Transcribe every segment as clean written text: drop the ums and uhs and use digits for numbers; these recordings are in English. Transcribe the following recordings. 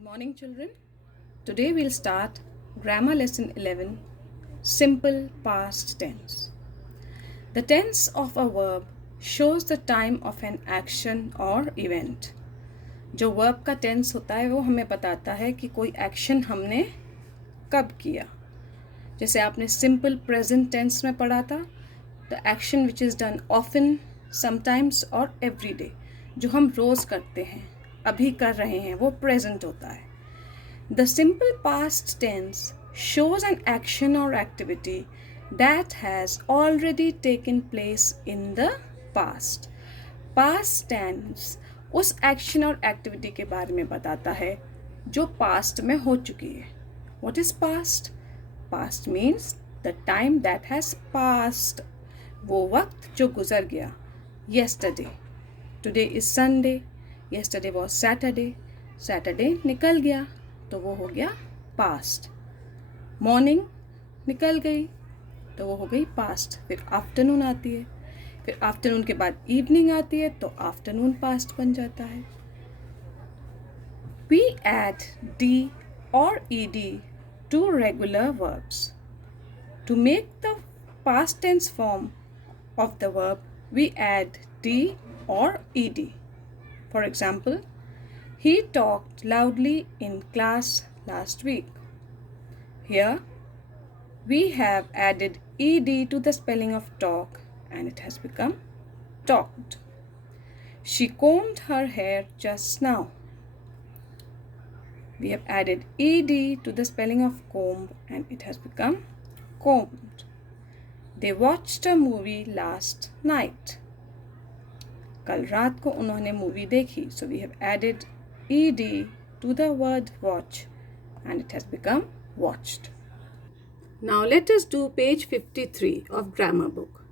Good morning, children. Today we'll start Grammar Lesson 11 Simple Past Tense. The tense of a verb shows the time of an action or event. जो verb का tense होता है वो हमें बताता है कि कोई action हमने कब किया. जैसे आपने simple present tense में पढ़ा था, the action which is done often, sometimes और every day. जो हम रोज़ करते हैं, अभी कर रहे हैं, वो present होता है. The simple past tense shows an action or activity that has already taken place in the past. Past tense उस action और activity के बारे में बताता है जो past में हो चुकी है. What is past? Past means the time that has passed. वो वक्त जो गुजर गया. Yesterday. Today is Sunday. Yesterday was Saturday. Saturday निकल गया तो वो हो गया पास्ट. मॉर्निंग निकल गई तो वो हो गई पास्ट. फिर आफ्टरनून आती है, फिर आफ्टरनून के बाद इवनिंग आती है तो आफ्टरनून पास्ट बन जाता है. वी ऐड डी और ED to regular verbs. To make the past tense form of the verb, we add D or ED. For example, he talked loudly in class last week. Here, we have added ED to the spelling of talk and it has become talked. She combed her hair just now. We have added ED to the spelling of comb and it has become combed. They watched a movie last night. कल रात को उन्होंने movie देखी. So we have added ED to the word watch and it has become watched. Now let us do page 53 of grammar book.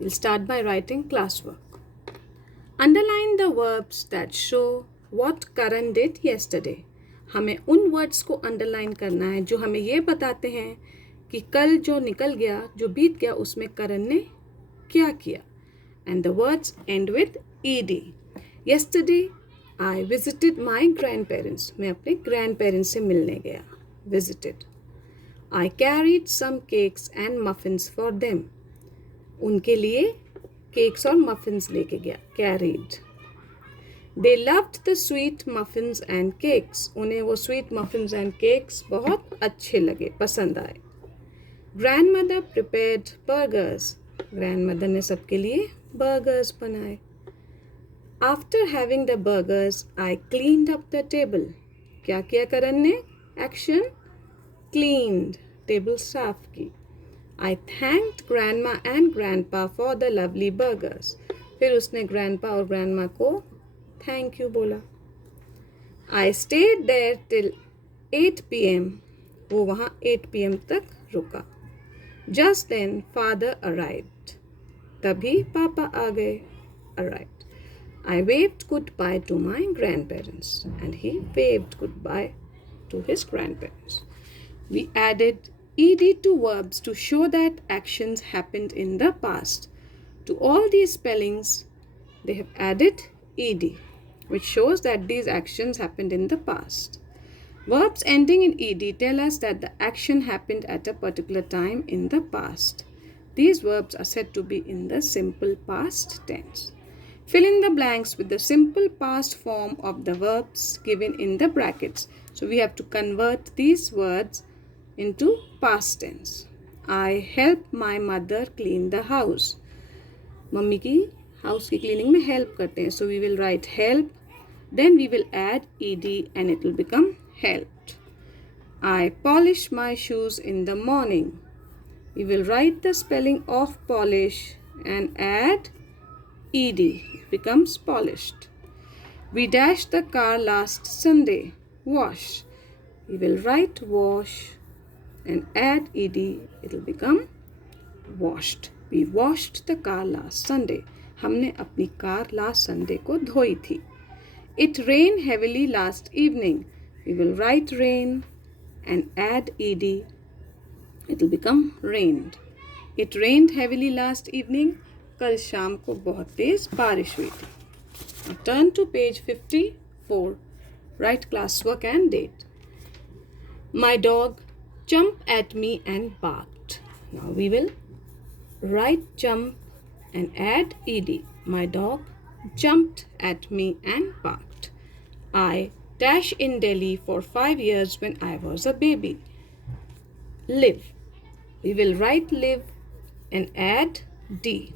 We'll start by writing classwork. Underline the verbs that show what Karan did yesterday. हमें उन words को underline करना है जो हमें ये बताते हैं कि कल जो निकल गया, जो बीत गया, उसमें करण ने क्या किया. And the words end with ed. Yesterday I visited my grandparents. मैं अपने grandparents से मिलने गया. Visited. I carried some cakes and muffins for them. उनके लिए cakes और muffins लेके गया. Carried. They loved the sweet muffins and cakes. उन्हें वो sweet muffins and cakes बहुत अच्छे लगे, पसंद आए. Grandmother prepared burgers. Grandmother ने सबके लिए burgers बनाए. After having the burgers, I cleaned up the table. क्या किया करण ने? Action cleaned. Table साफ की. I thanked grandma and grandpa for the lovely burgers. फिर उसने grandpa और grandma को thank you बोला. I stayed there till 8 p.m. वो वहाँ 8 p.m. तक रुका. Just then father arrived. तभी पापा आ गए. Arrived. I waved goodbye to my grandparents and he waved goodbye to his grandparents. We added ed to verbs to show that actions happened in the past. To all these spellings, they have added ed, which shows that these actions happened in the past. Verbs ending in ed tell us that the action happened at a particular time in the past. These verbs are said to be in the simple past tense. Fill in the blanks with the simple past form of the verbs given in the brackets. So we have to convert these words into past tense. I help my mother clean the house. Mummy की house की cleaning में help करते हैं. So we will write help. Then we will add ed and it will become helped. I polish my shoes in the morning. We will write the spelling of polish and add ed. It becomes polished. We dashed the car last Sunday. Wash. We will write wash and add ed. It will become washed. We washed the car last Sunday. हमने अपनी car last Sunday को धोई थी. It rained heavily last evening. We will write rain and add ed. It will become rained. It rained heavily last evening. कल शाम को बहुत तेज बारिश हुई थी. Now turn to page 54 Write classwork and date. My dog jumped at me and barked. Now we will write jump and add ed. My dog jumped at me and barked. I dash in Delhi for 5 years when I was a baby. Live. We will write live and add d.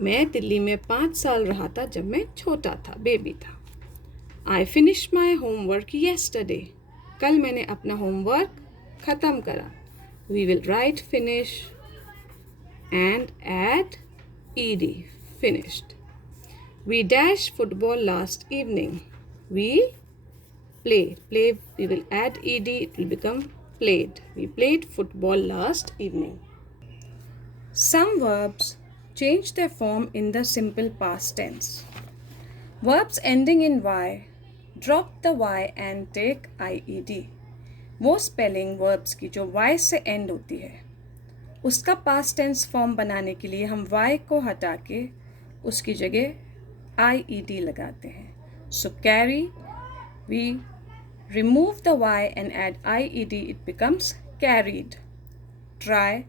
मैं दिल्ली में 5 साल रहा था जब मैं छोटा था, baby था. I finished my homework yesterday. कल मैंने अपना होमवर्क ख़त्म करा. We will write finish and add ed. Finished. We dashed football last evening. We play. We will add ed. It will become played. We played football last evening. Some verbs change their form in the simple past tense. Verbs ending in y drop the y and take ied. वो spelling verbs की जो y से and होती है उसका past tense form बनाने के लिए हम y को हटा के उसकी जगह ied लगाते हैं. So carry, we remove the y and add ied, it becomes carried. Try,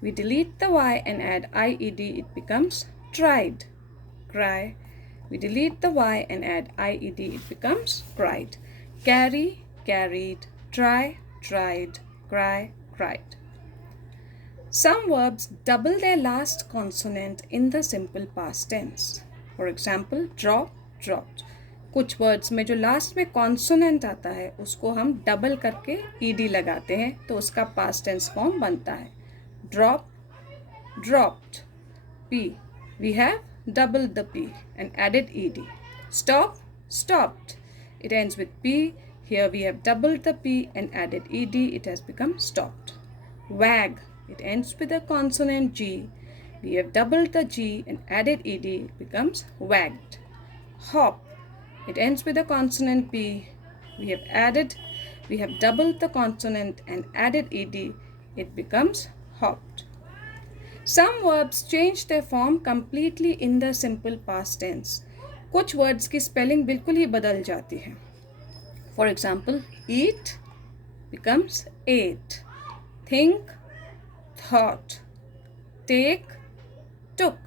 we delete the y and add ied, it becomes tried. Cry, we delete the y and add ied, it becomes cried. Carry, carried. Try, tried. Cry, cried. Some verbs double their last consonant in the simple past tense. For example, drop, dropped. कुछ words में जो last में consonant आता है उसको हम double करके ed लगाते हैं तो उसका पास्ट टेंस फॉर्म बनता है. Drop, dropped. P, we have doubled the p and added ed. Stop, stopped. It ends with p. Here we have doubled the p and added ed. It has become stopped. Wag, it ends with a consonant g. We have doubled the g and added ed. It becomes wagged. Hop, it ends with a consonant p. We have doubled the consonant and added ed. It becomes hopped. Some verbs change their form completely in the simple past tense. कुछ words की spelling बिल्कुल ही बदल जाती है. For example, eat becomes ate. Think, thought. Take, took.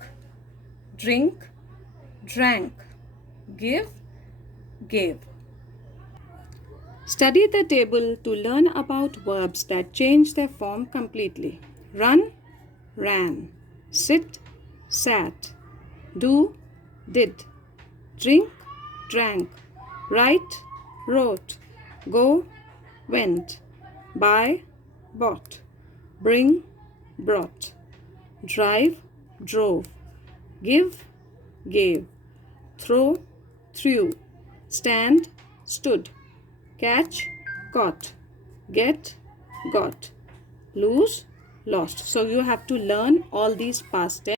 Drink, drank. Give, gave. Study the table to learn about verbs that change their form completely. Run, ran. Sit, sat. Do, did. Drink, drank. Write, wrote. Go, went. Buy, bought. Bring, brought. Drive, drove. Give, gave. Throw, threw. Stand, stood. Catch, caught. Get, got. Lose, lost. So you have to learn all these past tense.